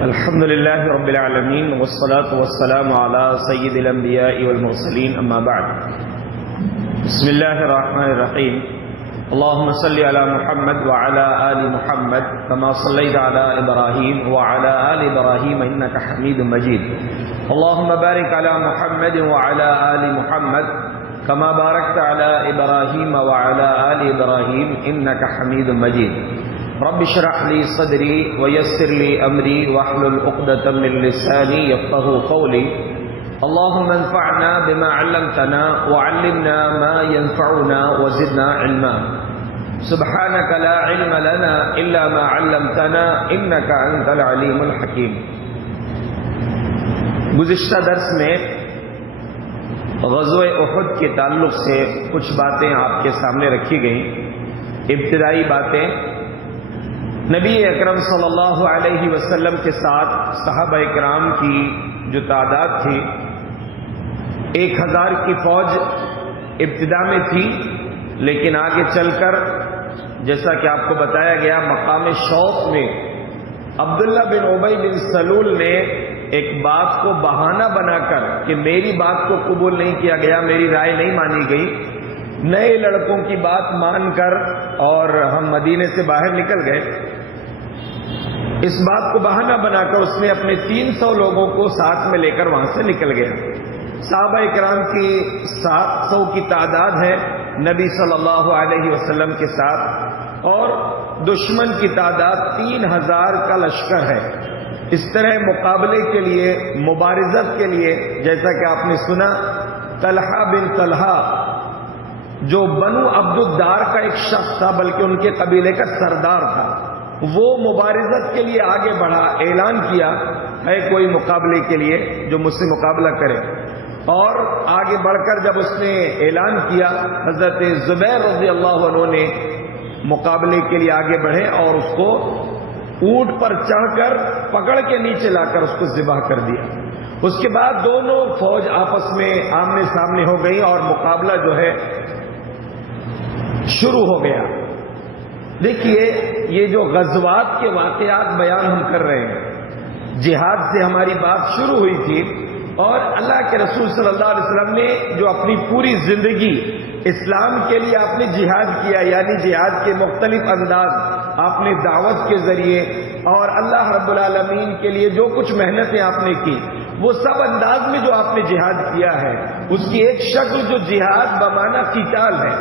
الحمد لله رب العالمين والصلاة والسلام على سيد الأنبياء والمرسلين أما بعد بسم الله الرحمن الرحيم اللهم صل على محمد وعلى آل محمد كما صليت على إبراهيم وعلى آل إبراهيم إنك حميد مجيد اللهم بارك على محمد وعلى آل محمد كما باركت على إبراهيم وعلى آل إبراهيم إنك حميد مجيد رب اشرح لي صدري ويسر لي أمري واحلل عقدة من لساني يفقهوا قولي اللهم انفعنا بما علمتنا وعلمنا ما ينفعنا وزدنا علما سبحانك لا علم لنا إلا ما علمتنا إنك أنت العليم الحكيم. گزشتہ درس میں غزوہ احد کے تعلق سے کچھ باتیں آپ کے سامنے رکھی گئیں. ابتدائی باتیں نبی اکرم صلی اللہ علیہ وسلم کے ساتھ صحابہ کرام کی جو تعداد تھی 1000 کی فوج ابتدا میں تھی، لیکن آگے چل کر جیسا کہ آپ کو بتایا گیا مقام شوق میں عبداللہ بن ابی بن سلول نے ایک بات کو بہانہ بنا کر کہ میری بات کو قبول نہیں کیا گیا، میری رائے نہیں مانی گئی، نئے لڑکوں کی بات مان کر اور ہم مدینے سے باہر نکل گئے. اس بات کو بہانہ بنا کر اس نے اپنے 300 لوگوں کو ساتھ میں لے کر وہاں سے نکل گیا. صحابہ کرام کی 700 کی تعداد ہے نبی صلی اللہ علیہ وسلم کے ساتھ، اور دشمن کی تعداد 3000 کا لشکر ہے. اس طرح مقابلے کے لیے، مبارزت کے لیے، جیسا کہ آپ نے سنا طلحہ بن طلحہ جو بنو عبد الدار کا ایک شخص تھا، بلکہ ان کے قبیلے کا سردار تھا، وہ مبارزت کے لیے آگے بڑھا، اعلان کیا ہے کوئی مقابلے کے لیے جو مجھ سے مقابلہ کرے. اور آگے بڑھ کر جب اس نے اعلان کیا، حضرت زبیر رضی اللہ عنہ نے مقابلے کے لیے آگے بڑھے اور اس کو اونٹ پر چڑھ کر پکڑ کے نیچے لا کر اس کو ذبح کر دیا. اس کے بعد دونوں فوج آپس میں آمنے سامنے ہو گئی اور مقابلہ جو ہے شروع ہو گیا. دیکھیے یہ جو غزوات کے واقعات بیان ہم کر رہے ہیں، جہاد سے ہماری بات شروع ہوئی تھی، اور اللہ کے رسول صلی اللہ علیہ وسلم نے جو اپنی پوری زندگی اسلام کے لیے آپ نے جہاد کیا، یعنی جہاد کے مختلف انداز آپ نے دعوت کے ذریعے اور اللہ رب العالمین کے لیے جو کچھ محنتیں آپ نے کی، وہ سب انداز میں جو آپ نے جہاد کیا ہے، اس کی ایک شکل جو جہاد بمعنی قتال ہے،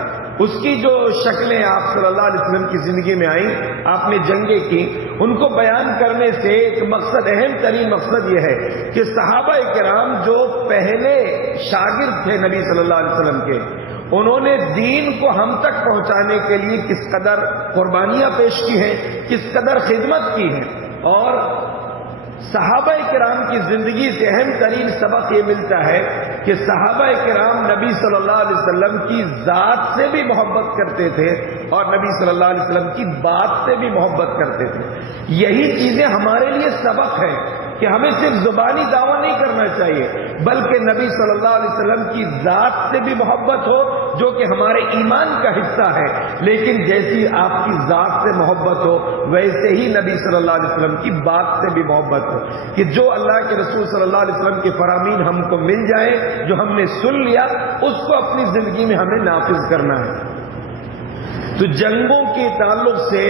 اس کی جو شکلیں آپ صلی اللہ علیہ وسلم کی زندگی میں آئیں، آپ نے جنگیں کی، ان کو بیان کرنے سے ایک مقصد، اہم ترین مقصد یہ ہے کہ صحابہ کرام جو پہلے شاگرد تھے نبی صلی اللہ علیہ وسلم کے، انہوں نے دین کو ہم تک پہنچانے کے لیے کس قدر قربانیاں پیش کی ہیں، کس قدر خدمت کی ہے. اور صحابہ کرام کی زندگی سے اہم ترین سبق یہ ملتا ہے کہ صحابہ کرام نبی صلی اللہ علیہ وسلم کی ذات سے بھی محبت کرتے تھے اور نبی صلی اللہ علیہ وسلم کی بات سے بھی محبت کرتے تھے. یہی چیزیں ہمارے لیے سبق ہے کہ ہمیں صرف زبانی دعویٰ نہیں کرنا چاہیے، بلکہ نبی صلی اللہ علیہ وسلم کی ذات سے بھی محبت ہو جو کہ ہمارے ایمان کا حصہ ہے، لیکن جیسی آپ کی ذات سے محبت ہو ویسے ہی نبی صلی اللہ علیہ وسلم کی بات سے بھی محبت ہو، کہ جو اللہ کے رسول صلی اللہ علیہ وسلم کے فرامین ہم کو مل جائیں، جو ہم نے سن لیا، اس کو اپنی زندگی میں ہمیں نافذ کرنا ہے. تو جنگوں کے تعلق سے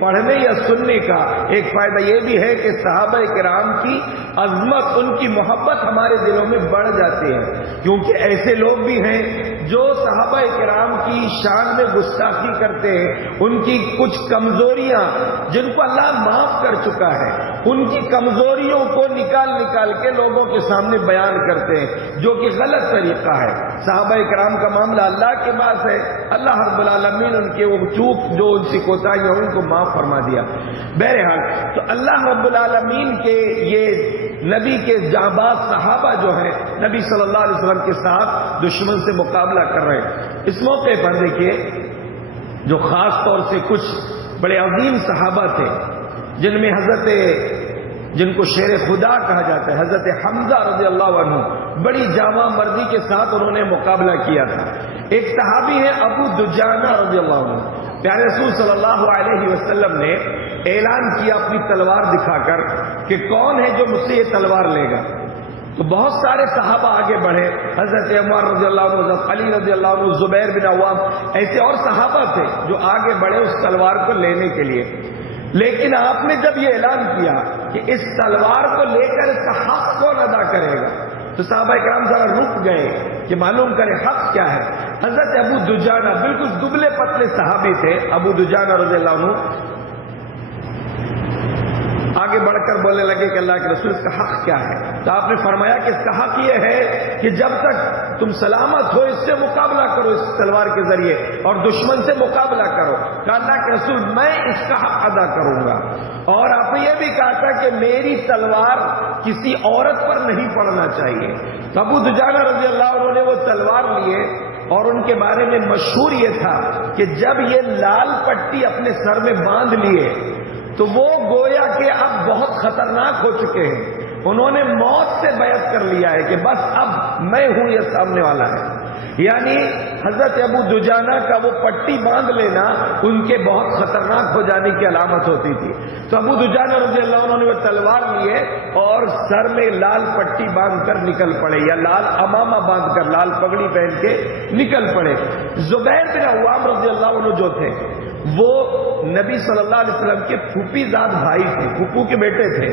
پڑھنے یا سننے کا ایک فائدہ یہ بھی ہے کہ صحابہ کرام کی عظمت، ان کی محبت ہمارے دلوں میں بڑھ جاتی ہے، کیونکہ ایسے لوگ بھی ہیں جو صحابہ کرام کی شان میں گستاخی کرتے ہیں، ان کی کچھ کمزوریاں جن کو اللہ معاف کر چکا ہے، ان کی کمزوریوں کو نکال کے لوگوں کے سامنے بیان کرتے ہیں، جو کہ غلط طریقہ ہے. صحابہ کرام کا معاملہ اللہ کے پاس ہے، اللہ رب العالمین ان کے وہ چوک جو ان سے کوتاہیاں ان کو معاف فرما دیا. بہرحال تو اللہ رب العالمین کے یہ نبی کے جانباز صحابہ جو ہیں نبی صلی اللہ علیہ وسلم کے ساتھ دشمن سے مقابلہ کر رہے ہیں. اس موقع پر دیکھیے جو خاص طور سے کچھ بڑے عظیم صحابہ تھے جن میں جن کو شیر خدا کہا جاتا ہے، حضرت حمزہ رضی اللہ عنہ بڑی جامع مردی کے ساتھ انہوں نے مقابلہ کیا تھا. ایک صحابی ہے ابو دجانہ رضی اللہ عنہ، پیارے رسول صلی اللہ علیہ وسلم نے اعلان کیا اپنی تلوار دکھا کر کہ کون ہے جو مجھ سے یہ تلوار لے گا. تو بہت سارے صحابہ آگے بڑھے، حضرت عمر رضی اللہ عنہ، حضرت علی رضی اللہ عنہ، زبیر بن عوام، ایسے اور صحابہ تھے جو آگے بڑھے اس تلوار کو لینے کے لیے. لیکن آپ نے جب یہ اعلان کیا کہ اس تلوار کو لے کر اس کا حق کون ادا کرے گا، تو صحابہ کرام ذرا رک گئے کہ معلوم کرے حق کیا ہے. حضرت ابو دجانہ بالکل دبلے پتلے صحابی تھے، ابو دجانہ رضی اللہ عنہ آگے بڑھ کر بولنے لگے کہ اللہ کے رسول اس کا حق کیا ہے. تو آپ نے فرمایا کہ اس کا حق یہ ہے کہ جب تک تم سلامت ہو اس سے مقابلہ کرو اس تلوار کے ذریعے، اور دشمن سے مقابلہ کرو. کہ اللہ کے رسول میں اس کا حق ادا کروں گا. اور آپ نے یہ بھی کہا تھا کہ میری تلوار کسی عورت پر نہیں پڑنا چاہیے. تو ابو دجانہ رضی اللہ عنہ نے وہ تلوار لیے، اور ان کے بارے میں مشہور یہ تھا کہ جب یہ لال پٹی اپنے سر میں باندھ لیے تو وہ گویا کہ اب بہت خطرناک ہو چکے ہیں. انہوں نے موت سے بیعت کر لیا ہے کہ بس اب میں ہوں، یہ سامنے والا ہے. یعنی حضرت ابو دجانہ کا وہ پٹی باندھ لینا ان کے بہت خطرناک ہو جانے کی علامت ہوتی تھی. تو ابو دجانہ رضی اللہ عنہ نے وہ تلوار لیے اور سر میں لال پٹی باندھ کر نکل پڑے، یا لال امامہ باندھ کر، لال پگڑی پہن کے نکل پڑے. زبیر بن عوام رضی اللہ عنہ جو تھے وہ نبی صلی اللہ علیہ وسلم کے پھوپھی زاد بھائی تھے، پھوپھو کے بیٹے تھے.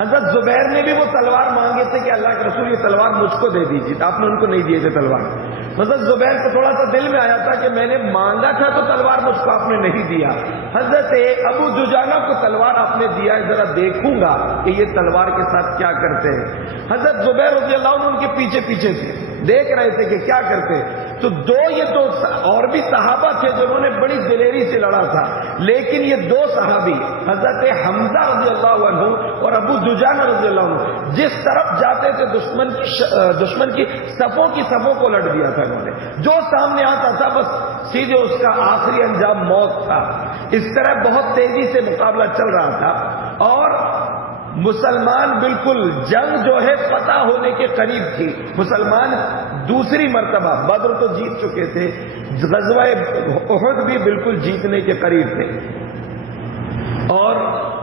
حضرت زبیر نے بھی وہ تلوار مانگے تھے کہ اللہ کے رسول یہ تلوار مجھ کو دے دیجیے. آپ نے ان کو نہیں دیے تھے تلوار. حضرت زبیر کو تھوڑا سا دل میں آیا تھا کہ میں نے مانگا تھا تو تلوار مجھ کو آپ نے نہیں دیا. حضرت ابو دجانہ کو تلوار آپ نے دیا ہے، ذرا دیکھوں گا کہ یہ تلوار کے ساتھ کیا کرتے ہیں. حضرت زبیر رضی اللہ عنہ ان کے پیچھے پیچھے تھے، دیکھ رہے تھے کہ کیا کرتے. تو یہ دو اور بھی صحابہ تھے جنہوں نے بڑی دلیری سے لڑا تھا، لیکن یہ دو صحابی حضرت حمزہ رضی اللہ عنہ اور ابو دجانہ رضی اللہ عنہ جس طرف جاتے تھے دشمن کی صفوں کو لٹ دیا تھا انہوں نے. جو سامنے آتا تھا بس سیدھے اس کا آخری انجام موت تھا. اس طرح بہت تیزی سے مقابلہ چل رہا تھا، اور مسلمان بالکل جنگ جو ہے فتح ہونے کے قریب تھی. مسلمان دوسری مرتبہ، بدر تو جیت چکے تھے، غزوہ احد بھی بالکل جیتنے کے قریب تھے، اور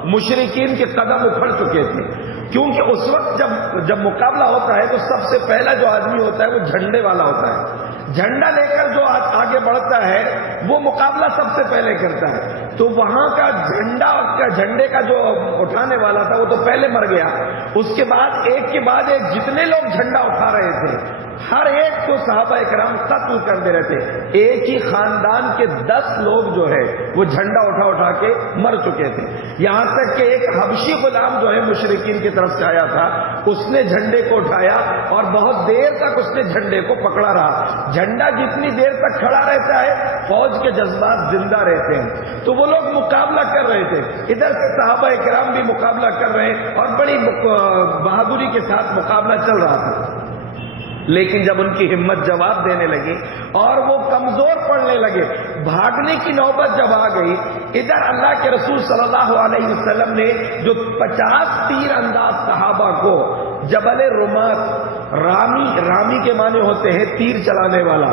مشرکین کے قدم اکھڑ چکے تھے. کیونکہ اس وقت جب مقابلہ ہوتا ہے تو سب سے پہلا جو آدمی ہوتا ہے وہ جھنڈے والا ہوتا ہے. جھنڈا لے کر جو آگے بڑھتا ہے وہ مقابلہ سب سے پہلے کرتا ہے. تو وہاں کا جھنڈے کا جو اٹھانے والا تھا وہ تو پہلے مر گیا. اس کے بعد ایک کے بعد ایک جتنے لوگ جھنڈا اٹھا رہے تھے ہر ایک کو صحابہ اکرام قتل کر دے رہے تھے. ایک ہی خاندان کے 10 لوگ جو ہے وہ جھنڈا اٹھا کے مر چکے تھے. یہاں تک کہ ایک حبشی غلام جو ہے مشرکین کی طرف سے آیا تھا، اس نے جھنڈے کو اٹھایا اور بہت دیر تک اس نے جھنڈے کو پکڑا رہا. جھنڈا جتنی دیر تک کھڑا رہتا ہے فوج کے جذبات زندہ رہتے ہیں. تو وہ لوگ مقابلہ کر رہے تھے، ادھر سے صحابہ کرام بھی مقابلہ کر رہے ہیں، اور بڑی بہادری کے ساتھ مقابلہ چل رہا تھا. لیکن جب ان کی ہمت جواب دینے لگی اور وہ کمزور پڑنے لگے، بھاگنے کی نوبت جب آ گئی، ادھر اللہ کے رسول صلی اللہ علیہ وسلم نے جو 50 تیر انداز صحابہ کو جبل رمات، رامی کے معنی ہوتے ہیں تیر چلانے والا،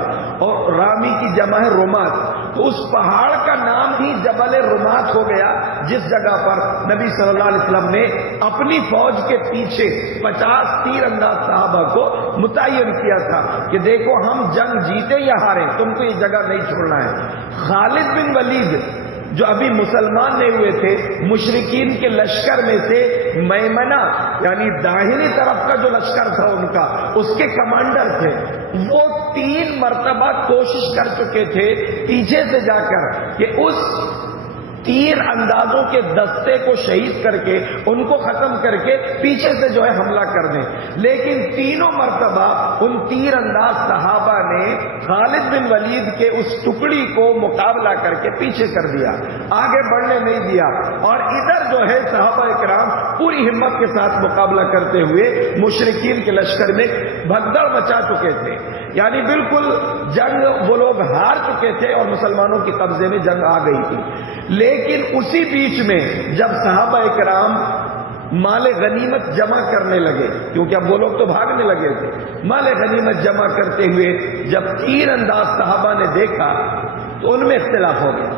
اور رامی کی جمع ہے رمات. تو اس پہاڑ کا نام ہی جبل رمات ہو گیا جس جگہ پر نبی صلی اللہ علیہ وسلم نے اپنی فوج کے پیچھے 50 تیر انداز صحابہ کو متعین کیا تھا کہ دیکھو ہم جنگ جیتے یا ہارے، تم کو یہ جگہ نہیں چھوڑنا ہے. خالد بن ولید جو ابھی مسلمان نہیں ہوئے تھے، مشرکین کے لشکر میں سے میمنہ یعنی داہنی طرف کا جو لشکر تھا ان کا، اس کے کمانڈر تھے. وہ 3 مرتبہ کوشش کر چکے تھے پیچھے سے جا کر کہ اس تیر اندازوں کے دستے کو شہید کر کے ان کو ختم کر کے پیچھے سے جو ہے حملہ کر دیں، لیکن تینوں مرتبہ ان تیر انداز صحابہ نے خالد بن ولید کے اس ٹکڑی کو مقابلہ کر کے پیچھے کر دیا، آگے بڑھنے نہیں دیا. اور ادھر جو ہے صحابہ کرام پوری ہمت کے ساتھ مقابلہ کرتے ہوئے مشرکین کے لشکر میں بھگدڑ مچا چکے تھے. یعنی بالکل جنگ وہ لوگ ہار چکے تھے اور مسلمانوں کے قبضے میں جنگ آ گئی تھی. لیکن اسی بیچ میں جب صحابہ کرام مال غنیمت جمع کرنے لگے، کیونکہ اب وہ لوگ تو بھاگنے لگے تھے، مال غنیمت جمع کرتے ہوئے جب تیر انداز صحابہ نے دیکھا تو ان میں اختلاف ہو گیا.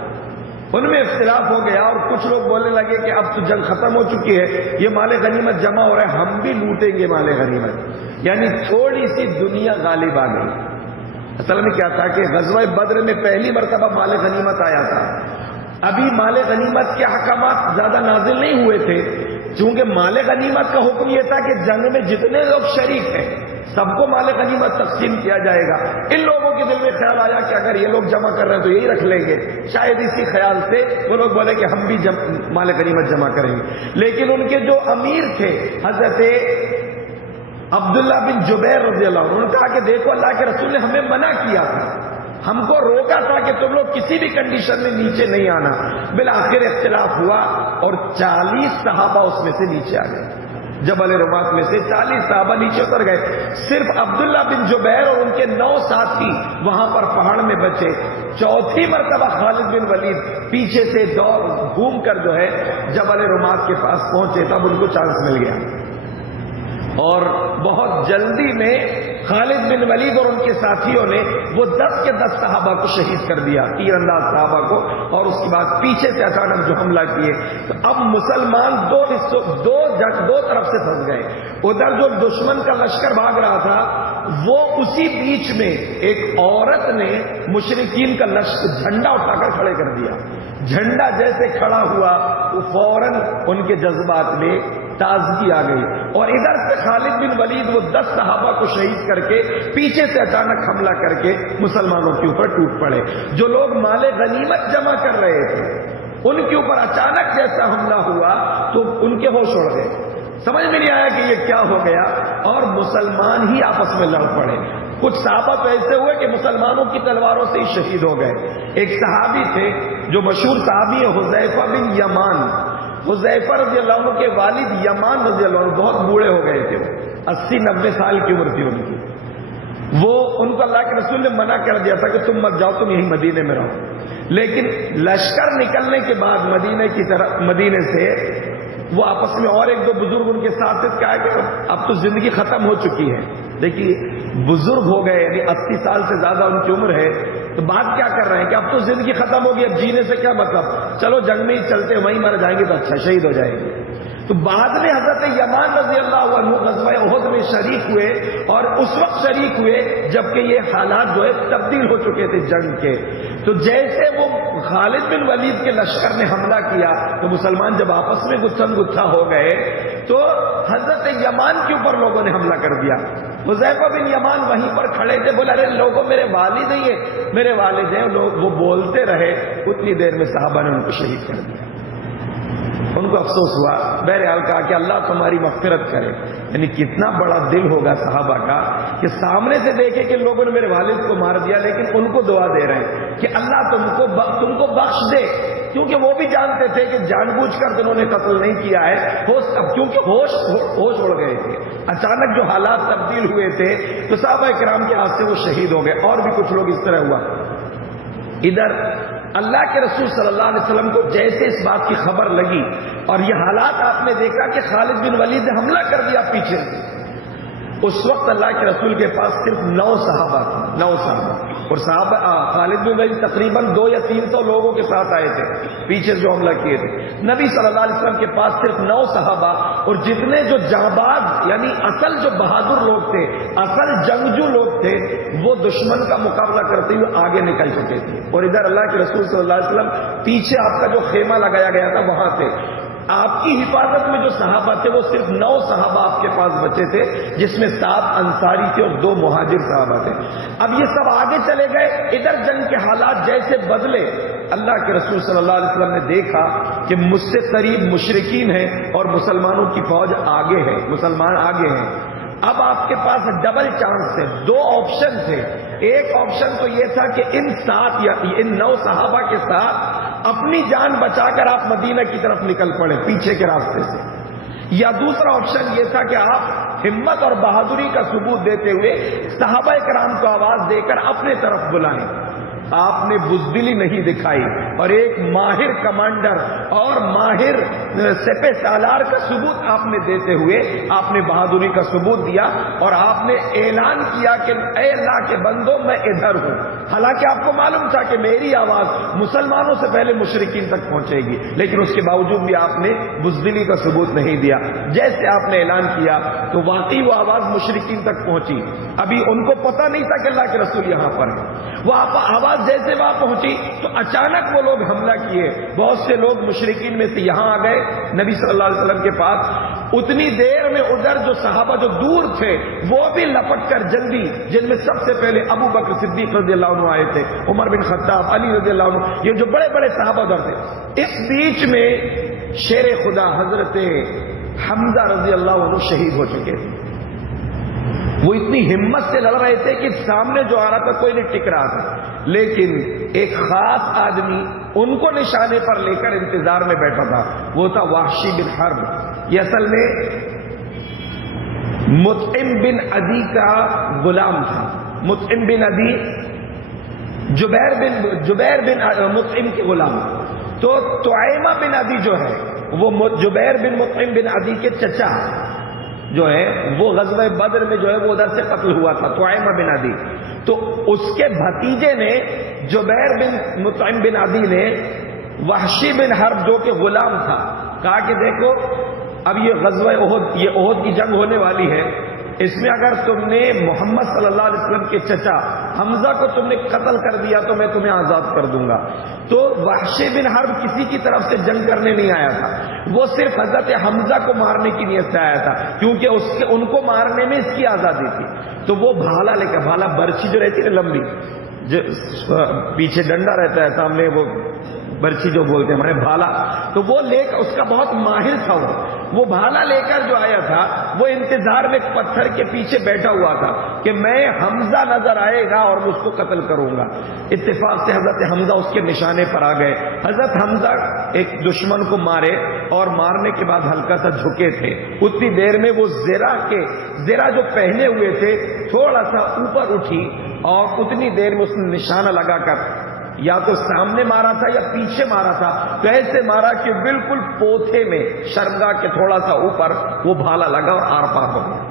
ان میں اختلاف ہو گیا اور کچھ لوگ بولنے لگے کہ اب تو جنگ ختم ہو چکی ہے، یہ مال غنیمت جمع ہو رہا ہے، ہم بھی لوٹیں گے مال غنیمت، یعنی تھوڑی سی دنیا غالب آ گئی۔ اصل میں کیا تھا کہ غزوہ بدر میں پہلی مرتبہ مال غنیمت آیا تھا، ابھی مال غنیمت کے احکامات زیادہ نازل نہیں ہوئے تھے، چونکہ مال غنیمت کا حکم یہ تھا کہ جنگ میں جتنے لوگ شریک ہیں سب کو مال غنیمت تقسیم کیا جائے گا۔ ان لوگوں کے دل میں خیال آیا کہ اگر یہ لوگ جمع کر رہے ہیں تو یہی رکھ لیں گے، شاید اسی خیال سے وہ لوگ بولے کہ ہم بھی مال غنیمت جمع کریں گے۔ لیکن ان کے جو امیر تھے حضرت عبداللہ بن جبیر رضی اللہ عنہ، انہوں نے کہا کہ دیکھو اللہ کے رسول نے ہمیں منع کیا تھا، ہم کو روکا تھا کہ تم لوگ کسی بھی کنڈیشن میں نیچے نہیں آنا۔ بالآخر اختلاف ہوا اور 40 صحابہ اس میں سے نیچے آ گئے، جبل رمات میں سے 40 صحابہ نیچے اتر گئے، صرف عبداللہ بن جبیر اور ان کے 9 ساتھی وہاں پر پہاڑ میں بچے۔ چوتھی مرتبہ خالد بن ولید پیچھے سے گھوم کر جو ہے جبل رمات کے پاس پہنچے، تب ان کو چانس مل گیا اور بہت جلدی میں خالد بن ولید اور ان کے ساتھیوں نے وہ 10 کے 10 صحابہ کو شہید کر دیا، تیر انداز صحابہ کو، اور اس کے بعد پیچھے سے اچانک جو حملہ کیے تو اب مسلمان دو طرف سے پھنس گئے۔ ادھر جو دشمن کا لشکر بھاگ رہا تھا وہ اسی بیچ میں ایک عورت نے مشرکین کا جھنڈا اٹھا کر کھڑے کر دیا۔ جھنڈا جیسے کھڑا ہوا تو فوراً ان کے جذبات میں تازگی آ گئی، اور ادھر سے خالد بن ولید وہ 10 صحابہ کو شہید کر کے پیچھے سے اچانک حملہ کر کے مسلمانوں کے اوپر ٹوٹ پڑے۔ جو لوگ مال غنیمت جمع کر رہے تھے ان کے اوپر اچانک جیسا حملہ ہوا تو ان کے ہوش اڑ گئے، سمجھ میں نہیں آیا کہ یہ کیا ہو گیا، اور مسلمان ہی آپس میں لڑ پڑے۔ کچھ صحابہ تو ایسے ہوئے کہ مسلمانوں کی تلواروں سے ہی شہید ہو گئے۔ ایک صحابی تھے جو مشہور صحابی ہے حذیفہ بن یمان، حذیفہ رضی اللہ عنہ کے والد یمان رضی اللہ عنہ بہت بوڑھے ہو گئے تھے، 80-90 سال کی عمر تھی ان کی۔ ان کو اللہ کے رسول نے منع کر دیا تھا کہ تم مت جاؤ، تم یہیں مدینے میں رہو، لیکن لشکر نکلنے کے بعد مدینے سے وہ آپس میں اور ایک دو بزرگ ان کے ساتھ کہا کہ اب تو زندگی ختم ہو چکی ہے۔ دیکھیے بزرگ ہو گئے، یعنی 80 سال سے زیادہ ان کی عمر ہے، تو بات کیا کر رہے ہیں کہ اب تو زندگی ختم ہوگی، اب جینے سے کیا مطلب، چلو جنگ میں ہی چلتے، وہیں مر جائیں گے تو اچھا، شہید ہو جائیں گے۔ تو بعد میں حضرت یمان رضی اللہ عنہ غزوہ احد میں شریک ہوئے، اور اس وقت شریک ہوئے جبکہ یہ حالات جو ہے تبدیل ہو چکے تھے جنگ کے۔ تو جیسے وہ خالد بن ولید کے لشکر نے حملہ کیا تو مسلمان جب آپس میں گتھم گتھا ہو گئے تو حضرت یمان کے اوپر لوگوں نے حملہ کر دیا۔ حذیفہ بن یمان وہیں پر کھڑے تھے، بولے ارے لوگوں میرے والد نہیں ہے، میرے والد ہیں لوگ، وہ بولتے رہے، اتنی دیر میں صحابہ نے ان کو شہید کر دیا۔ ان کو افسوس ہوا، بہرحال کہا کہ اللہ تمہاری مغفرت کرے، یعنی کتنا بڑا دل ہوگا صحابہ کا کہ سامنے سے دیکھے کہ لوگوں نے میرے والد کو مار دیا لیکن ان کو دعا دے رہے ہیں کہ اللہ تم کو بخش دے، کیونکہ وہ بھی جانتے تھے کہ جان بوجھ کر انہوں نے قتل نہیں کیا ہے، کیونکہ ہوش اڑ گئے تھے، اچانک جو حالات تبدیل ہوئے تھے تو صحابہ کرام کے ہاتھ سے وہ شہید ہو گئے، اور بھی کچھ لوگ اس طرح ہوا۔ ادھر اللہ کے رسول صلی اللہ علیہ وسلم کو جیسے اس بات کی خبر لگی اور یہ حالات آپ نے دیکھا کہ خالد بن ولید نے حملہ کر دیا پیچھے سے، اس وقت اللہ کے رسول کے پاس صرف 9 صحابہ تھے، 9 صحابہ، اور صحابہ خالد بن ولید تقریباً 200 یا 300 لوگوں کے ساتھ آئے تھے پیچھے جو حملہ کیے تھے۔ نبی صلی اللہ علیہ وسلم کے پاس صرف 9 صحابہ، اور جتنے جو جانباز یعنی اصل جو بہادر لوگ تھے، اصل جنگجو لوگ تھے، وہ دشمن کا مقابلہ کرتے ہوئے آگے نکل چکے تھے، اور ادھر اللہ کے رسول صلی اللہ علیہ وسلم پیچھے آپ کا جو خیمہ لگایا گیا تھا وہاں تھے۔ آپ کی حفاظت میں جو صحابہ تھے وہ صرف 9 صحابہ آپ کے پاس بچے تھے، جس میں 7 انصاری تھے اور 2 مہاجر صحابہ تھے۔ اب یہ سب آگے چلے گئے، ادھر جنگ کے حالات جیسے بدلے، اللہ کے رسول صلی اللہ علیہ وسلم نے دیکھا کہ مجھ سے قریب مشرکین ہیں اور مسلمانوں کی فوج آگے ہے، مسلمان آگے ہیں۔ اب آپ کے پاس ڈبل چانس ہے، 2 آپشن تھے۔ ایک آپشن تو یہ تھا کہ ان 7 یا ان 9 صحابہ کے ساتھ اپنی جان بچا کر آپ مدینہ کی طرف نکل پڑے پیچھے کے راستے سے، یا دوسرا آپشن یہ تھا کہ آپ ہمت اور بہادری کا ثبوت دیتے ہوئے صحابہ کرام کو آواز دے کر اپنے طرف بلائیں۔ آپ نے بزدلی نہیں دکھائی اور ایک ماہر کمانڈر اور ماہر سپہ سالار کا ثبوت آپ نے دیتے ہوئے آپ نے بہادری کا ثبوت دیا اور آپ نے اعلان کیا کہ اے اللہ کے بندوں میں ادھر ہوں. حالانکہ آپ کو معلوم تھا کہ میری آواز مسلمانوں سے پہلے مشرکین تک پہنچے گی، لیکن اس کے باوجود بھی آپ نے بزدلی کا ثبوت نہیں دیا. جیسے آپ نے اعلان کیا تو واقعی وہ آواز مشرکین تک پہنچی. ابھی ان کو پتہ نہیں تھا کہ اللہ کے رسول یہاں پر ہے. وہ آواز جیسے وہاں پہنچی تو اچانک وہ لوگ حملہ کیے. بہت سے لوگ مشرکین میں سے یہاں آ گئے نبی صلی اللہ علیہ وسلم کے پاس. اتنی دیر میں ادھر جو صحابہ جو دور تھے وہ بھی لپٹ کر جلدی، جن میں سب سے پہلے ابو بکر صدیق رضی اللہ عنہ آئے تھے، عمر بن خطاب، علی رضی اللہ عنہ، یہ جو بڑے بڑے صحابہ ادھر تھے. اس بیچ میں شیر خدا حضرت حمزہ رضی اللہ عنہ شہید ہو چکے تھے. وہ اتنی ہمت سے لڑ رہے تھے کہ سامنے جو آ رہا تھا کوئی نہیں ٹک رہا تھا، لیکن ایک خاص آدمی ان کو نشانے پر لے کر انتظار میں بیٹھا تھا. وہ تھا وحشی بن حرب. یہ اصل میں مطعم بن عدی کا غلام تھا. مطعم بن عدی جبیر بن مطعم کے غلام. تو طعیمہ بن عدی جو ہے وہ جبیر بن مطعم بن عدی کے چچا جو ہے وہ غزوہ بدر میں جو ہے وہ ادھر سے قتل ہوا تھا، طعیمہ بن عدی. تو اس کے بھتیجے نے جبیر بن مطعم بن عدی نے وحشی بن حرب جو کہ غلام تھا کہا کہ دیکھو اب یہ غزوہ احد، یہ احد کی جنگ ہونے والی ہے، اس میں اگر تم نے محمد صلی اللہ علیہ وسلم کے چچا حمزہ کو تم نے قتل کر دیا تو میں تمہیں آزاد کر دوں گا. تو وحشی بن حرب کسی کی طرف سے جنگ کرنے نہیں آیا تھا، وہ صرف حضرت حمزہ کو مارنے کی نیت سے آیا تھا، کیونکہ ان کو مارنے میں اس کی آزادی تھی. تو وہ بھالا لے کر، بھالا برچھی جو رہتی ہے لمبی، جو پیچھے ڈنڈا رہتا ہے سامنے، وہ برچھی جو بولتے ہیں ہمارے بھالا، تو وہ لے کر، اس کا بہت ماہر تھا وہ بھالا لے کر جو آیا تھا وہ انتظار میں پتھر کے پیچھے بیٹھا ہوا تھا کہ میں حمزہ نظر آئے گا اور میں اس کو قتل کروں گا. اتفاق سے حضرت حمزہ اس کے نشانے پر آ گئے. حضرت حمزہ ایک دشمن کو مارے اور مارنے کے بعد ہلکا سا جھکے تھے. اتنی دیر میں وہ زرہ جو پہنے ہوئے تھے تھوڑا سا اوپر اٹھی اور اتنی دیر میں اس نے نشانہ لگا کر یا تو سامنے مارا تھا یا پیچھے مارا تھا، تو ایسے مارا کہ بالکل پوتھے میں شرمگاہ کے تھوڑا سا اوپر وہ بھالا لگا اور آر پار ہو گیا.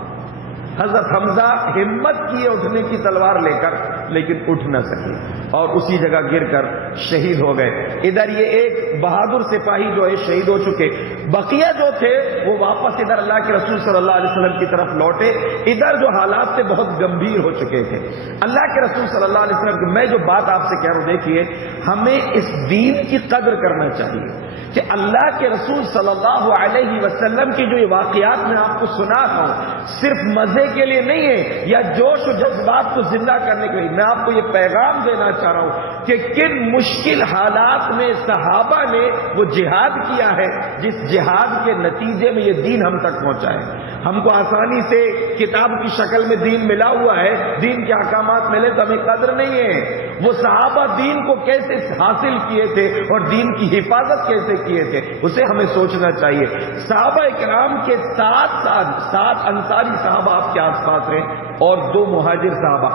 حضرت حمزہ ہمت کیے اٹھنے کی تلوار لے کر، لیکن اٹھ نہ سکے اور اسی جگہ گر کر شہید ہو گئے. ادھر یہ ایک بہادر سپاہی جو ہے شہید ہو چکے. بقیہ جو تھے وہ واپس ادھر اللہ کے رسول صلی اللہ علیہ وسلم کی طرف لوٹے. ادھر جو حالات سے بہت گمبھیر ہو چکے تھے. اللہ کے رسول صلی اللہ علیہ وسلم کی میں جو بات آپ سے کہہ رہا ہوں، دیکھیے ہمیں اس دین کی قدر کرنا چاہیے کہ اللہ کے رسول صلی اللہ علیہ وسلم کی جو یہ واقعات میں آپ کو سنا رہا ہوں صرف مزے کے لیے نہیں ہے یا جوش و جذبات کو زندہ کرنے کے لیے. میں آپ کو یہ پیغام دینا چاہ رہا ہوں کہ کن مشکل حالات میں صحابہ نے وہ جہاد کیا ہے جس جہاد کے نتیجے میں یہ دین ہم تک پہنچا ہے. ہم کو آسانی سے کتاب کی شکل میں دین ملا ہوا ہے، دین کے احکامات ملے تو ہمیں قدر نہیں ہے. وہ صحابہ دین کو کیسے حاصل کیے تھے اور دین کی حفاظت کیسے کیے تھے اسے ہمیں سوچنا چاہیے. صحابہ کرام کے سات انصاری صحابہ آپ کے آس پاس ہیں اور 2 مہاجر صحابہ.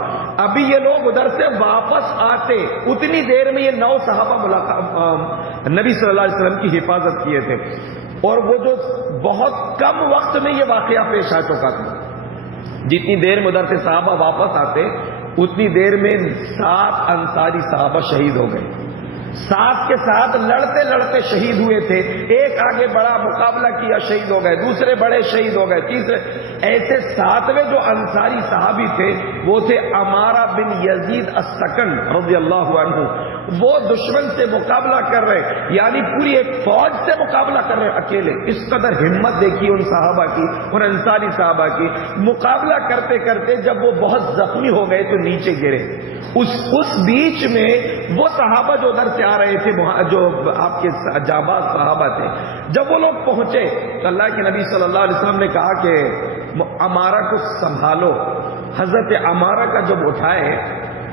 ابھی یہ لوگ ادھر سے واپس آتے اتنی دیر میں یہ 9 صحابہ نبی صلی اللہ علیہ وسلم کی حفاظت کیے تھے. اور وہ جو بہت کم وقت میں یہ واقعہ پیش آ چکا تھا. جتنی دیر میں ادھر سے صحابہ واپس آتے اتنی دیر میں 7 انصاری صحابہ شہید ہو گئے. 7 کے ساتھ لڑتے لڑتے شہید ہوئے تھے. ایک آگے بڑا مقابلہ کیا، شہید ہو گئے. دوسرے بڑے شہید ہو گئے. تیسرے ایسے 7ویں جو انصاری صحابی تھے وہ تھے عمارہ بن یزید السکن رضی اللہ عنہ. وہ دشمن سے مقابلہ کر رہے، یعنی پوری ایک فوج سے مقابلہ کر رہے اکیلے. اس قدر ہمت دیکھی ان صحابہ کی، ان انصاری صحابہ کی. مقابلہ کرتے کرتے جب وہ بہت زخمی ہو گئے تو نیچے گرے. اس بیچ میں وہ صحابہ جو ادھر سے آ رہے تھے، جو آپ کے جاباز صحابہ تھے، جب وہ لوگ پہنچے تو اللہ کے نبی صلی اللہ علیہ وسلم نے کہا کہ عمارہ کو سنبھالو. حضرت عمارہ کا جب اٹھائے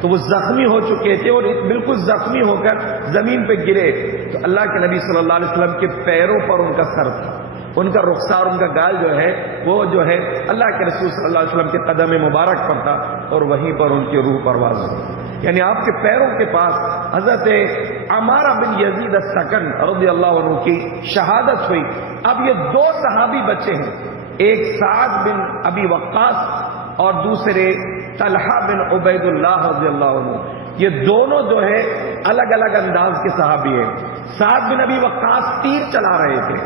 تو وہ زخمی ہو چکے تھے اور بالکل زخمی ہو کر زمین پہ گرے تو اللہ کے نبی صلی اللہ علیہ وسلم کے پیروں پر ان کا سر تھا. ان کا رخسار، ان کا گال جو ہے وہ جو ہے اللہ کے رسول صلی اللہ علیہ وسلم کے قدم مبارک پر تھا، اور وہیں پر ان کی روح پرواز ہوئی. یعنی آپ کے پیروں کے پاس حضرت عمارہ بن یزید السکن رضی اللہ عنہ کی شہادت ہوئی. اب یہ دو صحابی بچے ہیں، ایک سعد بن ابی وقاص اور دوسرے طلحہ بن عبید اللہ رضی اللہ عنہ. یہ دونوں جو ہے الگ الگ انداز کے صحابی ہیں. سعد بن ابی وقاص تیر چلا رہے تھے،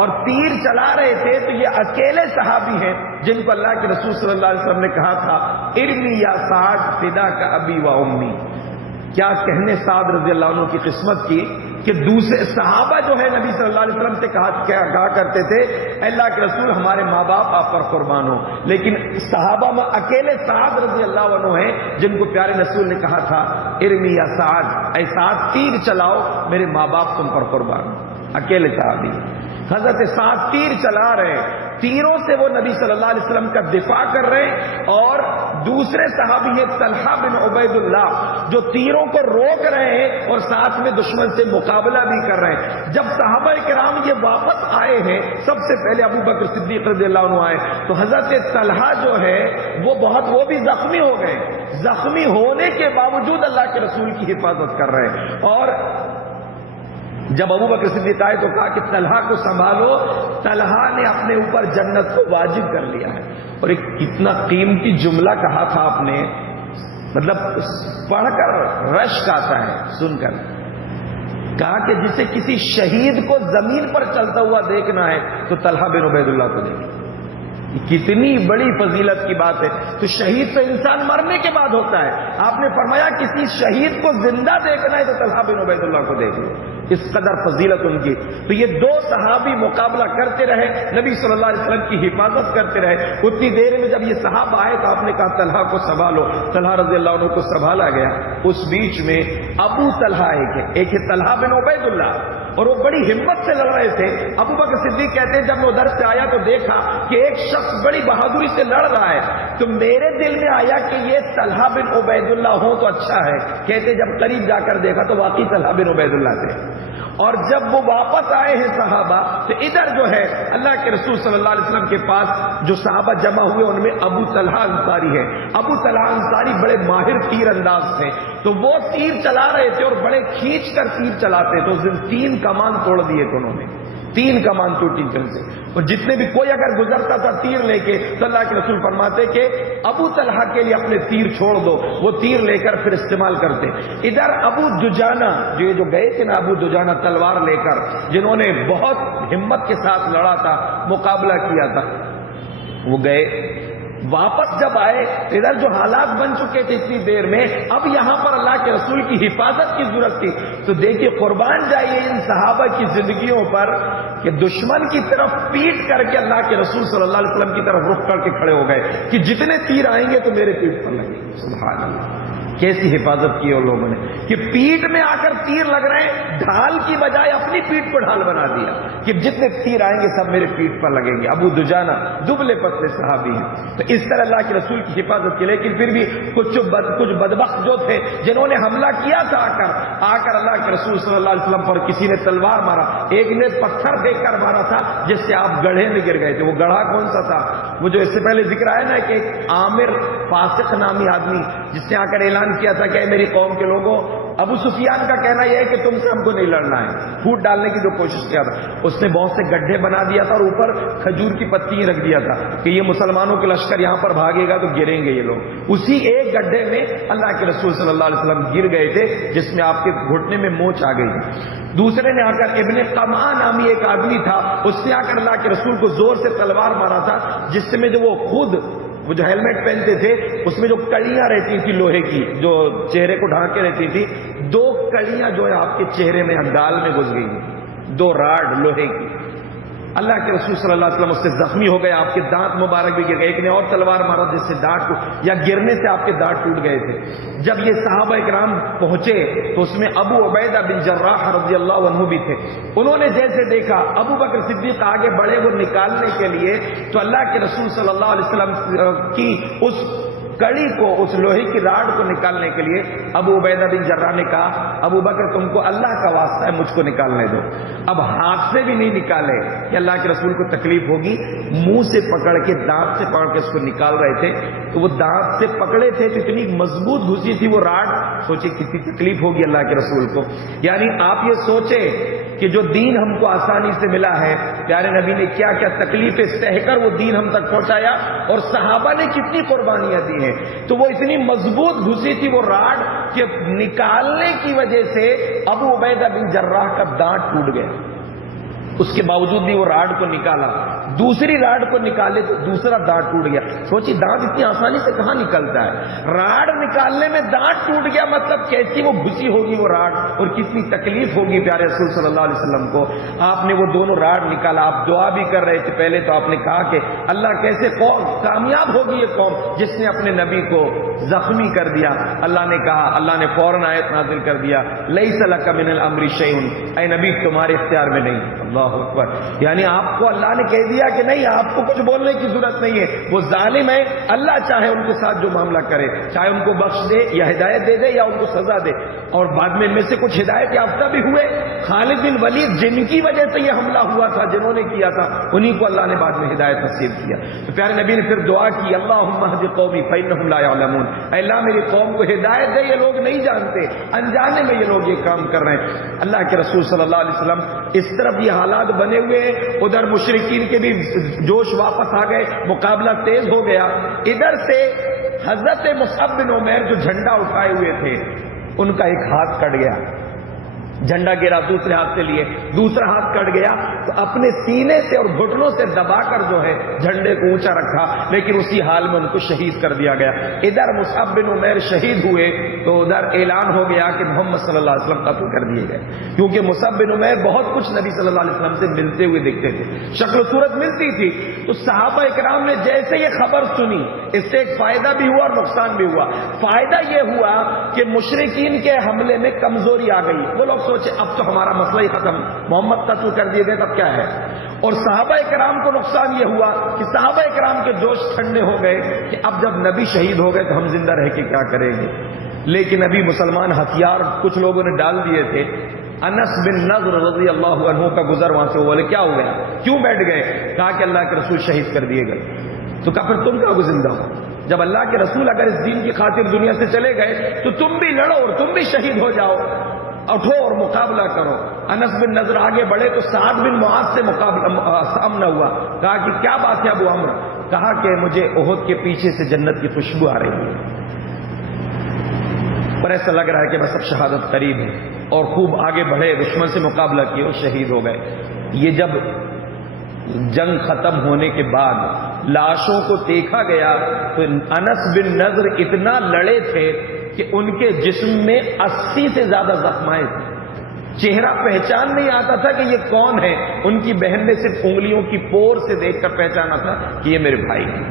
اور تیر چلا رہے تھے تو یہ اکیلے صحابی ہیں جن کو اللہ کے رسول صلی اللہ علیہ وسلم نے کہا تھا ارمی یا سعد فدا کا ابی و امی. کیا کہنے سعد رضی اللہ عنہ کی قسمت کی کہ دوسرے صحابہ جو ہے نبی صلی اللہ علیہ وسلم سے کہا کرتے تھے اے اللہ کے رسول ہمارے ماں باپ آپ پر قربان ہو، لیکن صحابہ میں اکیلے سعد رضی اللہ عنہ ہیں جن کو پیارے رسول نے کہا تھا ارمی یا سعد، اے سعد تیر چلاؤ میرے ماں باپ تم پر قربان ہو. اکیلے صحابی حضرت سعد تیر چلا رہے، تیروں سے وہ نبی صلی اللہ علیہ وسلم کا دفاع کر رہے ہیں، اور دوسرے صحابی ہیں طلحہ بن عبید اللہ جو تیروں کو روک رہے ہیں اور ساتھ میں دشمن سے مقابلہ بھی کر رہے ہیں. جب صحابہ کرام یہ واپس آئے ہیں، سب سے پہلے ابو بکر صدیق رضی اللہ عنہ آئے تو حضرت طلحہ جو ہے وہ بھی زخمی ہو گئے. زخمی ہونے کے باوجود اللہ کے رسول کی حفاظت کر رہے ہیں. اور جب ابو بکر صدیق آئے تو کہا کہ طلحہ کو سنبھالو، طلحہ نے اپنے اوپر جنت کو واجب کر لیا ہے. اور ایک کتنا قیمتی جملہ کہا تھا آپ نے، مطلب پڑھ کر رشک آتا ہے سن کر. کہا کہ جسے کسی شہید کو زمین پر چلتا ہوا دیکھنا ہے تو طلحہ بن عبید اللہ کو دیکھیں. کتنی بڑی فضیلت کی بات ہے. تو شہید تو انسان مرنے کے بعد ہوتا ہے، آپ نے فرمایا کسی شہید کو زندہ دیکھنا ہے تو طلحہ بن عبید اللہ کو دیکھ لو. اس قدر فضیلت ان کی. تو یہ دو صحابی مقابلہ کرتے رہے، نبی صلی اللہ علیہ وسلم کی حفاظت کرتے رہے. اتنی دیر میں جب یہ صحابہ آئے تو آپ نے کہا طلحہ کو سنبھالو. طلحہ رضی اللہ عنہ کو سنبھالا گیا. اس بیچ میں ابو طلحہ ایک ہے طلحہ بن عبید اللہ، اور وہ بڑی ہمت سے لڑ رہے تھے. ابو بکر صدیق کہتے ہیں جب میں ادھر سے آیا تو دیکھا کہ ایک شخص بڑی بہادری سے لڑ رہا ہے، تو میرے دل میں آیا کہ یہ طلحہ بن عبید اللہ ہو تو اچھا ہے. کہتے جب قریب جا کر دیکھا تو واقعی طلحہ بن عبید اللہ تھے. اور جب وہ واپس آئے ہیں صحابہ تو ادھر جو ہے اللہ کے رسول صلی اللہ علیہ وسلم کے پاس جو صحابہ جمع ہوئے ان میں ابو طلحہ انصاری ہے. ابو طلحہ انصاری بڑے ماہر تیر انداز تھے، تو وہ تیر چلا رہے تھے اور بڑے کھینچ کر تیر چلاتے. تو اس دن 3 کمان توڑ دیے تھے انہوں نے، 3 کمان ٹوٹی جن سے. اور جتنے بھی کوئی اگر گزرتا تھا تیر لے کے تو اللہ کے رسول فرماتے کہ ابو طلحہ کے لیے اپنے تیر چھوڑ دو، وہ تیر لے کر پھر استعمال کرتے. ادھر ابو دجانہ جو گئے تھے نا، ابو دجانہ تلوار لے کر، جنہوں نے بہت ہمت کے ساتھ لڑا تھا، مقابلہ کیا تھا، وہ گئے. واپس جب آئے ادھر جو حالات بن چکے تھے اتنی دیر میں، اب یہاں پر اللہ کے رسول کی حفاظت کی ضرورت تھی. تو دیکھیے قربان جائیے ان صحابہ کی زندگیوں پر کہ دشمن کی طرف پیٹ کر کے اللہ کے رسول صلی اللہ علیہ وسلم کی طرف رخ کر کے کھڑے ہو گئے کہ جتنے تیر آئیں گے تو میرے پیٹ پر لگیں گے. سبحان اللہ، کیسی حفاظت کی ان لوگوں نے کہ پیٹ میں آ کر تیر لگ رہے ہیں، ڈھال کی بجائے اپنی پیٹ کو ڈھال بنا دیا کہ جتنے تیر آئیں گے سب میرے پیٹ پر لگیں گے. ابو دجانہ دبلے پتلے صحابی ہیں. تو اس طرح اللہ کے رسول کی حفاظت کی. لیکن پھر بھی کچھ بدبخت جو تھے جنہوں نے حملہ کیا تھا آ کر اللہ کے رسول صلی اللہ علیہ وسلم پر کسی نے تلوار مارا، ایک نے پتھر دے کر مارا تھا جس سے آپ گڑھے میں گر گئے تھے. وہ گڑھا کون سا تھا؟ وہ جو اس سے پہلے ذکر آیا نا کہ ایک عامر فاسق نامی آدمی جس نے آ کر اعلان کیا تھا کہ میری قوم کے لوگوں، ابو سفیان کا کہنا یہ ہے کہ تم سے ہم کو نہیں لڑنا ہے، پھوٹ ڈالنے کی جو کوشش کیا تھا. اس نے بہت سے گڈھے بنا دیا تھا اور اوپر کھجور کی پتی رکھ دیا تھا کہ یہ مسلمانوں کے لشکر یہاں پر بھاگے گا تو گریں گے یہ لوگ. اسی ایک گڈھے میں اللہ کے رسول صلی اللہ علیہ وسلم گر گئے تھے جس میں آپ کے گھٹنے میں موچ آ گئی تھی. دوسرے نے آ کر ابن قمع نامی ایک آدمی تھا، اس نے آ کر اللہ کے رسول کو زور سے تلوار مارا تھا جس میں جو وہ خود وہ جو ہیلمٹ پہنتے تھے اس میں جو کڑیاں رہتی تھی لوہے کی جو چہرے کو ڈھانکے رہتی تھی، 2 کڑیاں جو ہے آپ کے چہرے میں گال میں گھس گئی، 2 راڈ لوہے کی. اللہ کے رسول صلی اللہ علیہ وسلم اس سے زخمی ہو گئے، آپ کے دانت مبارک بھی گر گئے. ایک نے اور تلوار مارا جس سے دانت یا گرنے سے آپ کے دانت ٹوٹ گئے تھے. جب یہ صحابہ کرام پہنچے تو اس میں ابو عبیدہ بن جراح رضی اللہ عنہ بھی تھے. انہوں نے جیسے دیکھا ابو بکر صدیق آگے بڑھے وہ نکالنے کے لیے، تو اللہ کے رسول صلی اللہ علیہ وسلم کی اس کڑی کو، اس لوہے کی راڈ کو نکالنے کے لیے ابو عبیدہ بن جراح نے کہا ابو بکر تم کو اللہ کا واسطہ ہے مجھ کو نکالنے دو۔ اب ہاتھ سے بھی نہیں نکالے کہ اللہ کے رسول کو تکلیف ہوگی، منہ سے پکڑ کے، دانت سے پکڑ کے اس کو نکال رہے تھے، تو وہ دانت سے پکڑے تھے تو اتنی مضبوط گھسی تھی وہ راڈ، سوچے کتنی تکلیف ہوگی اللہ کے رسول کو۔ یعنی آپ یہ سوچیں کہ جو دین ہم کو آسانی سے ملا ہے، پیارے نبی نے کیا کیا تکلیفیں سہ کر وہ دین ہم تک پہنچایا، اور صحابہ نے کتنی قربانیاں دی ہیں، تو وہ اتنی مضبوط گھسی تھی وہ راڈ کہ نکالنے کی وجہ سے ابو عبیدہ بن جراح کا دانت ٹوٹ گیا۔ اس کے باوجود بھی وہ راڈ کو نکالا، دوسری راڈ کو نکالے تو دوسرا دانت ٹوٹ گیا۔ سوچی دانت اتنی آسانی سے کہاں نکلتا ہے، راڈ نکالنے میں دانت ٹوٹ گیا، مطلب کیسی وہ گھسی ہوگی وہ راڈ، اور کتنی تکلیف ہوگی پیارے رسول صلی اللہ علیہ وسلم کو۔ آپ نے وہ دونوں راڈ نکالا، آپ دعا بھی کر رہے تھے، پہلے تو آپ نے کہا کہ اللہ کیسے قوم کامیاب ہوگی، یہ قوم جس نے اپنے نبی کو زخمی کر دیا۔ اللہ نے کہا، اللہ نے فوراً آیت نازل کر دیا، لیس لک من الامر شیء، اے نبی تمہارے اختیار میں نہیں۔ اللہ اکبر، یعنی آپ کو اللہ نے کہہ دیا کہ نہیں، آپ کو کچھ بولنے کی ضرورت نہیں ہے، وہ ظالم ہے، اللہ چاہے ان کے ساتھ جو معاملہ کرے، چاہے ان کو بخش دے یا ہدایت دے دے یا ان کو سزا دے۔ اور بعد میں ان میں سے کچھ ہدایت یافتہ بھی ہوئے، خالد بن ولید جن کی وجہ سے یہ حملہ ہوا تھا، جنہوں نے کیا تھا، انہی کو اللہ نے بعد میں ہدایت نصیب کیا۔ تو پیارے نبی نے پھر دعا کی، اللہم اہد قومی فانہم لا یعلمون، اے اللہ میری قوم کو ہدایت دے، یہ لوگ نہیں جانتے، انجانے میں یہ لوگ یہ کام کر رہے ہیں۔ اللہ کے رسول صلی اللہ علیہ وسلم اس طرف یہ حالات بنے ہوئے ہیں، ادھر مشرکین کے بھی جوش واپس آ گئے، مقابلہ تیز ہو گیا۔ ادھر سے حضرت مصعب بن عمیر جو جھنڈا اٹھائے ہوئے تھے، ان کا ایک ہاتھ کٹ گیا، جھنڈا گرا، دوسرے ہاتھ سے لیے، دوسرا ہاتھ کٹ گیا، تو اپنے سینے سے اور گھٹنوں سے دبا کر جو ہے جھنڈے کو اونچا رکھا، لیکن اسی حال میں ان کو شہید کر دیا گیا۔ ادھر مصعب بن عمیر شہید ہوئے تو ادھر اعلان ہو گیا کہ محمد صلی اللہ علیہ وسلم قتل کر دیے گئے، کیونکہ مصعب بن عمیر بہت کچھ نبی صلی اللہ علیہ وسلم سے ملتے ہوئے دکھتے تھے، شکل و صورت ملتی تھی۔ تو صحابہ اکرام نے جیسے یہ خبر سنی، اس سے ایک فائدہ بھی ہوا اور نقصان بھی ہوا۔ فائدہ یہ ہوا کہ مشرکین کے حملے میں کمزوری آ گئی، وہ لوگ سوچے اب تو ہمارا مسئلہ ہی ختم، محمد قتل کر دیے گئے تب کیا ہے۔ اور صحابہ کرام کو نقصان یہ ہوا کہ صحابہ کرام کے جوش ٹھنڈے ہو گئے کہ اب جب نبی شہید ہو گئے تو ہم زندہ رہ کے کیا کریں گے۔ لیکن ابھی مسلمان ہتھیار کچھ لوگوں نے ڈال دیے تھے۔ انس بن نضر رضی اللہ عنہ کا گزر وہاں سے، وہ بولے کیا ہو گیا، کیوں بیٹھ گئے؟ کہا کہ اللہ کے رسول شہید کر دیے گئے۔ تو کہا پھر تم کیا زندہ ہو؟ جب اللہ کے رسول اگر اس دین کی خاطر دنیا سے چلے گئے تو تم بھی لڑو اور تم بھی شہید ہو جاؤ، اٹھو اور مقابلہ کرو۔ انس بن نضر آگے بڑھے تو سعد بن معاذ سے سامنا ہوا، کہا کہ کیا بات ہے ابو عمرو؟ کہا کہ مجھے احد کے پیچھے سے جنت کی خوشبو آ رہی ہے، پر ایسا لگ رہا ہے کہ بس اب شہادت قریب ہے، اور خوب آگے بڑھے، دشمن سے مقابلہ کیا اور شہید ہو گئے۔ یہ جب جنگ ختم ہونے کے بعد لاشوں کو دیکھا گیا تو انس بن نضر اتنا لڑے تھے کہ ان کے جسم میں 80 سے زیادہ زخم آئے تھے، چہرہ پہچان نہیں آتا تھا کہ یہ کون ہے۔ ان کی بہن نے صرف انگلیوں کی پور سے دیکھ کر پہچانا تھا کہ یہ میرے بھائی ہیں۔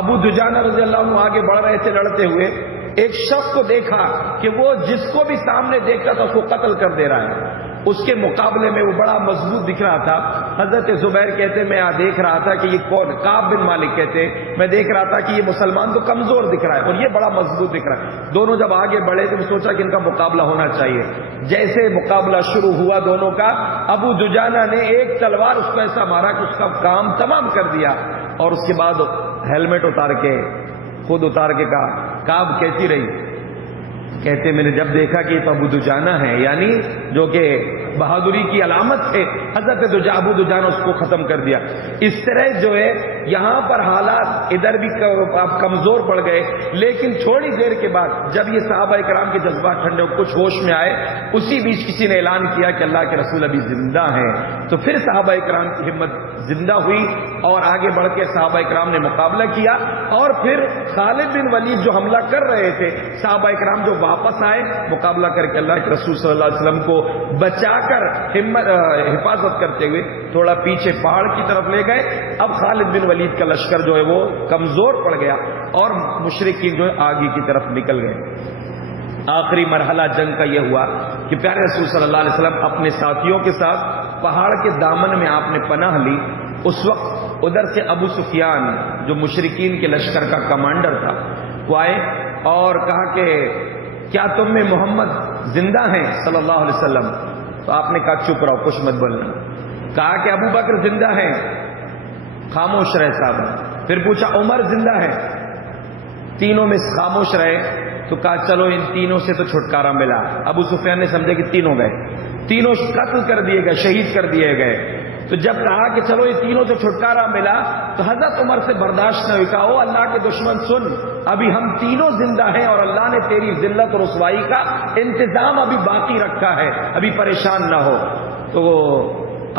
ابو دجانہ رضی اللہ عنہ آگے بڑھ رہے تھے لڑتے ہوئے، ایک شخص کو دیکھا کہ وہ جس کو بھی سامنے دیکھتا تھا اس کو قتل کر دے رہا ہے، اس کے مقابلے میں وہ بڑا مضبوط دکھ رہا تھا۔ حضرت زبیر کہتے میں دیکھ رہا تھا کہ یہ کون، کعب بن مالک کہتے میں دیکھ رہا تھا کہ یہ مسلمان تو کمزور دکھ رہا ہے اور یہ بڑا مضبوط دکھ رہا ہے۔ دونوں جب آگے بڑھے تو سوچا کہ ان کا مقابلہ ہونا چاہیے۔ جیسے مقابلہ شروع ہوا دونوں کا، ابو دجانہ نے ایک تلوار اس کو ایسا مارا کہ اس کا کام تمام کر دیا، اور اس کے بعد ہیلمٹ اتار کے خود اتار کے کہا، کعب کیسی رہی؟ کہتے میں نے جب دیکھا کہ یہ تو ابو دجانہ ہے، یعنی جو کہ بہادری کی علامت ہے، حضرت ابو دجانہ اس کو ختم کر دیا۔ اس طرح جو ہے یہاں پر حالات ادھر بھی آپ کمزور پڑ گئے، لیکن تھوڑی دیر کے بعد جب یہ صحابہ کرام کے جذبات ٹھنڈے ہو کچھ ہوش میں آئے، اسی بیچ کسی نے اعلان کیا کہ اللہ کے رسول ابھی زندہ ہیں۔ تو پھر صحابہ کرام کی ہمت زندہ ہوئی اور آگے بڑھ کے صحابہ کرام نے مقابلہ کیا، اور پھر خالد بن ولید جو حملہ کر رہے تھے، صحابہ کرام جو واپس آئے مقابلہ کر کے اللہ کے رسول صلی اللہ علیہ وسلم کو بچا کر حفاظت کرتے ہوئے تھوڑا پیچھے پہاڑ کی طرف لے گئے۔ اب خالد بن ولید کا لشکر جو ہے وہ کمزور پڑ گیا اور مشرکین جو ہے آگے کی طرف نکل گئے۔ آخری مرحلہ جنگ کا یہ ہوا کہ پیارے رسول صلی اللہ علیہ وسلم اپنے ساتھیوں کے ساتھ پہاڑ کے دامن میں آپ نے پناہ لی۔ اس وقت ادھر سے ابو سفیان جو مشرکین کے لشکر کا کمانڈر تھا وہ آئے اور کہا کہ کیا تم میں محمد زندہ ہیں صلی اللہ علیہ وسلم؟ تو آپ نے کہا چپ رہو، کچھ مت بولنا. کہا کہ ابو بکر زندہ ہیں، خاموش رہے صاحب. پھر پوچھا عمر زندہ ہے، تینوں میں خاموش رہے. تو کہا چلو ان تینوں سے تو چھٹکارا ملا. ابو سفیان نے سمجھے کہ تینوں گئے، تینوں قتل کر دیے گئے، شہید کر دیے گئے. تو جب کہا کہ چلو یہ تینوں سے چھٹکارا ملا تو حضرت عمر سے برداشت نہ ہوئی. کہا او اللہ کے دشمن سن، ابھی ہم تینوں زندہ ہیں اور اللہ نے تیری ذلت اور رسوائی کا انتظام ابھی باقی رکھا ہے، ابھی پریشان نہ ہو. تو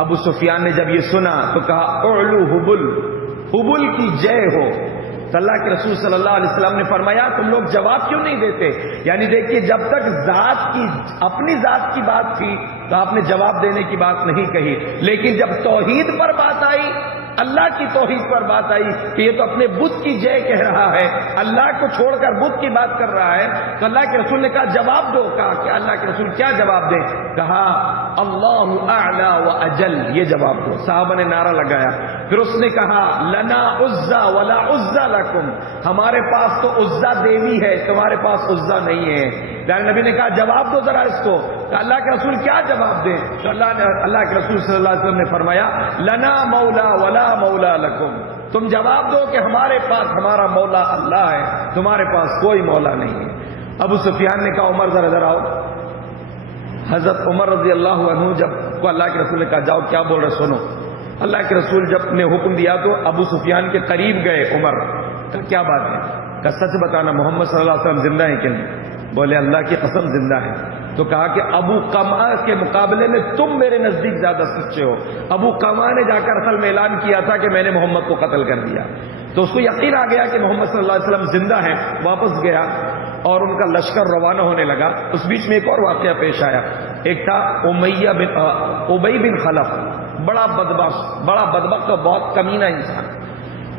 ابو سفیان نے جب یہ سنا تو کہا اعلو حبل، حبل کی جے ہو. تو اللہ کے رسول صلی اللہ علیہ وسلم نے فرمایا تم لوگ جواب کیوں نہیں دیتے؟ یعنی دیکھیے جب تک ذات کی اپنی ذات کی بات تھی تو آپ نے جواب دینے کی بات نہیں کہی، لیکن جب توحید پر بات آئی، اللہ کی توحید پر بات آئی کہ یہ تو اپنے بت کی جے کہہ رہا ہے، اللہ کو چھوڑ کر بت کی بات کر رہا ہے، تو اللہ کے رسول نے کہا جواب دو. کہا کہ اللہ کے رسول کیا جواب دیں؟ کہا اللہ اعلی و اجل، یہ جواب دو. صحابہ نے نعرہ لگایا. پھر اس نے کہا لنا عزا ولا عزا لکم، ہمارے پاس تو عزا دیوی ہے، تمہارے پاس عزا نہیں ہے. پیارے نبی نے کہا جواب دو ذرا اس کو. کہ اللہ کے رسول کیا جواب دیں؟ تو اللہ کے رسول صلی اللہ علیہ وسلم نے فرمایا لنا مولا ولا مولا لکم، تم جواب دو کہ ہمارے پاس ہمارا مولا اللہ ہے، تمہارے پاس کوئی مولا نہیں ہے. ابو سفیان نے کہا عمر ذرا آؤ. حضرت عمر رضی اللہ عنہ جب کو اللہ کے رسول نے کہا جاؤ کیا بول رہے سنو. اللہ کے رسول جب نے حکم دیا تو ابو سفیان کے قریب گئے. عمر کہ کیا بات ہے؟ کہ سچ بتانا محمد صلی اللہ علیہ وسلم زندہ ہیں کہ نہیں؟ بولے اللہ کی قسم زندہ ہے. تو کہا کہ ابو قمع کے مقابلے میں تم میرے نزدیک زیادہ سچے ہو. ابو قمع نے جا کر اصل میں اعلان کیا تھا کہ میں نے محمد کو قتل کر دیا. تو اس کو یقین آ گیا کہ محمد صلی اللہ علیہ وسلم زندہ ہیں. واپس گیا اور ان کا لشکر روانہ ہونے لگا. اس بیچ میں ایک اور واقعہ پیش آیا. ایک تھا ابی بن خلف، بڑا بدبخت اور بہت کمینہ انسان.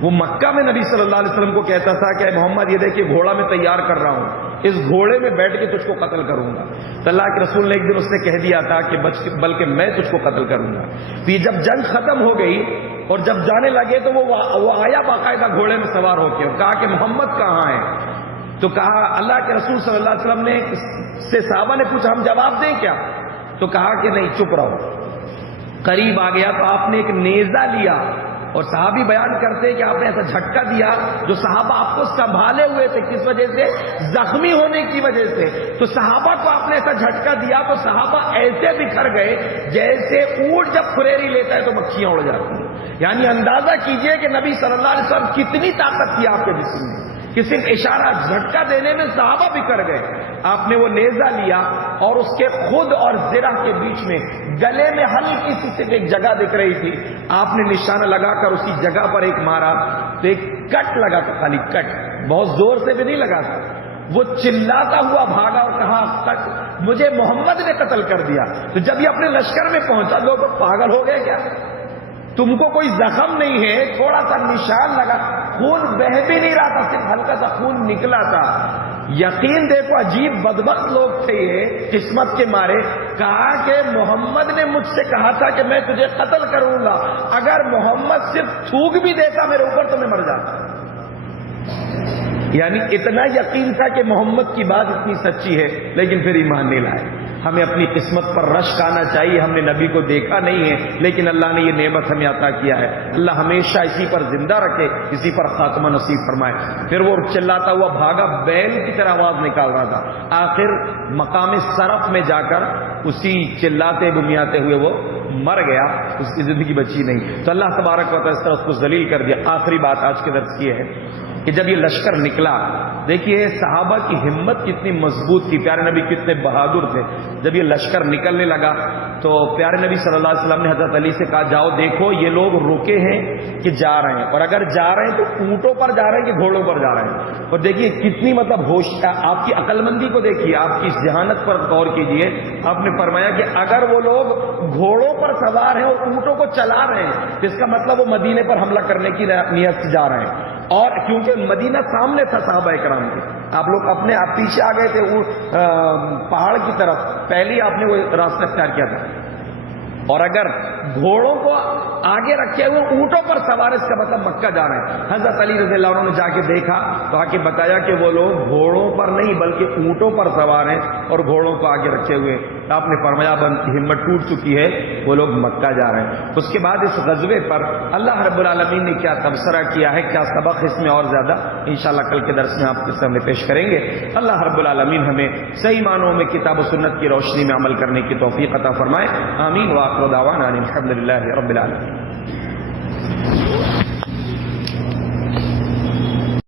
وہ مکہ میں نبی صلی اللہ علیہ وسلم کو کہتا تھا کہ محمد یہ دیکھیے گھوڑا میں تیار کر رہا ہوں، اس گھوڑے میں بیٹھ کے تجھ کو قتل کروں گا. تو اللہ کے رسول نے ایک دن اس نے کہہ دیا تھا کہ بلکہ میں تجھ کو قتل کروں گا. تو یہ جب جنگ ختم ہو گئی اور جب جانے لگے تو وہ آیا باقاعدہ گھوڑے میں سوار ہو کے. کہا کہ محمد کہاں ہے؟ تو کہا اللہ کے رسول صلی اللہ علیہ وسلم نے سے صحابہ نے پوچھا ہم جواب دیں کیا؟ تو کہا کہ نہیں چپ رہو. قریب آ گیا تو آپ نے ایک نیزہ لیا اور صحابی بیان کرتے کہ آپ نے ایسا جھٹکا دیا جو صحابہ آپ کو سنبھالے ہوئے تھے. کس وجہ سے؟ زخمی ہونے کی وجہ سے. تو صحابہ کو آپ نے ایسا جھٹکا دیا تو صحابہ ایسے بکھر گئے جیسے اونٹ جب پھریری لیتا ہے تو مکھیاں اڑ جاتی ہیں. یعنی اندازہ کیجئے کہ نبی صلی اللہ علیہ وسلم کتنی طاقت تھی آپ کے جسم میں. کسی اشارہ جھٹکا دینے میں صحابہ بکھر گئے. آپ نے وہ نیزہ لیا اور اس کے خود اور زرہ کے بیچ میں گلے میں ہلکی سی صرف ایک جگہ دکھ رہی تھی. آپ نے نشانہ لگا کر اسی جگہ پر ایک مارا تو ایک کٹ لگا تھا، خالی کٹ، بہت زور سے بھی نہیں لگا تھا. وہ چلاتا ہوا بھاگا اور کہا کٹ مجھے محمد نے قتل کر دیا. تو جب یہ اپنے لشکر میں پہنچا لوگ پاگل ہو گئے کیا؟ تم کو کوئی زخم نہیں ہے، تھوڑا سا نشان لگا، خون بہہ بھی نہیں رہا تھا، صرف ہلکا سا خون نکلا تھا. یقین دیکھو عجیب بدبخت لوگ تھے یہ قسمت کے مارے. کہا کہ محمد نے مجھ سے کہا تھا کہ میں تجھے قتل کروں گا، اگر محمد صرف تھوک بھی دیتا میرے اوپر تو میں مر جاتا. یعنی اتنا یقین تھا کہ محمد کی بات اتنی سچی ہے، لیکن پھر ایمان نہیں لائے. ہمیں اپنی قسمت پر رشک آنا چاہیے. ہم نے نبی کو دیکھا نہیں ہے لیکن اللہ نے یہ نعمت ہمیں عطا کیا ہے. اللہ ہمیشہ اسی پر زندہ رکھے، اسی پر خاتمہ نصیب فرمائے. پھر وہ چلاتا ہوا بھاگا، بیل کی طرح آواز نکال رہا تھا. آخر مقام صرف میں جا کر اسی چلاتے بنیاتے ہوئے وہ مر گیا، اس کی زندگی بچی نہیں. تو اللہ تبارک و تعالی اس کو ذلیل کر دیا. آخری بات آج کے درس کی ہے کہ جب یہ لشکر نکلا، دیکھیے صحابہ کی ہمت کتنی مضبوط تھی، پیارے نبی کتنے بہادر تھے. جب یہ لشکر نکلنے لگا تو پیارے نبی صلی اللہ علیہ وسلم نے حضرت علی سے کہا جاؤ دیکھو یہ لوگ رکے ہیں کہ جا رہے ہیں، اور اگر جا رہے ہیں تو اونٹوں پر جا رہے ہیں کہ گھوڑوں پر جا رہے ہیں. اور دیکھیے کتنی ہوش، آپ کی عقل مندی کو دیکھیے، آپ کی ذہانت پر غور کیجیے. آپ نے فرمایا کہ اگر وہ لوگ گھوڑوں پر سوار ہیں اور اونٹوں کو چلا رہے ہیں تو اس کا مطلب وہ مدینے پر حملہ کرنے کی نیت سے جا رہے ہیں. اور کیونکہ مدینہ سامنے تھا صحابہ کرام کے، آپ لوگ اپنے آپ پیچھے آ گئے تھے پہاڑ کی طرف، پہلے آپ نے وہ راستہ اختیار کیا تھا. اور اگر گھوڑوں کو آگے رکھے ہوئے اونٹوں پر سوار، اس کا مطلب مکہ جا رہے ہیں۔ حضرت علی رضی اللہ عنہ نے جا کے دیکھا تو آ کے بتایا کہ وہ لوگ گھوڑوں پر نہیں بلکہ اونٹوں پر سوار ہیں اور گھوڑوں کو آگے رکھے ہوئے۔ آپ نے فرمایا ہمت ٹوٹ چکی ہے، وہ لوگ مکہ جا رہے ہیں۔ اس کے بعد اس غزوے پر اللہ رب العالمین نے کیا تبصرہ کیا ہے، کیا سبق اس میں اور زیادہ انشاءاللہ کل کے درس میں آپ کے سامنے پیش کریں گے۔ اللہ رب العالمین ہمیں صحیح معنوں میں کتاب و سنت کی روشنی میں عمل کرنے کی توفیق عطا فرمائے، آمین۔ وآخر دعوانا الحمد للہ رب العالمین۔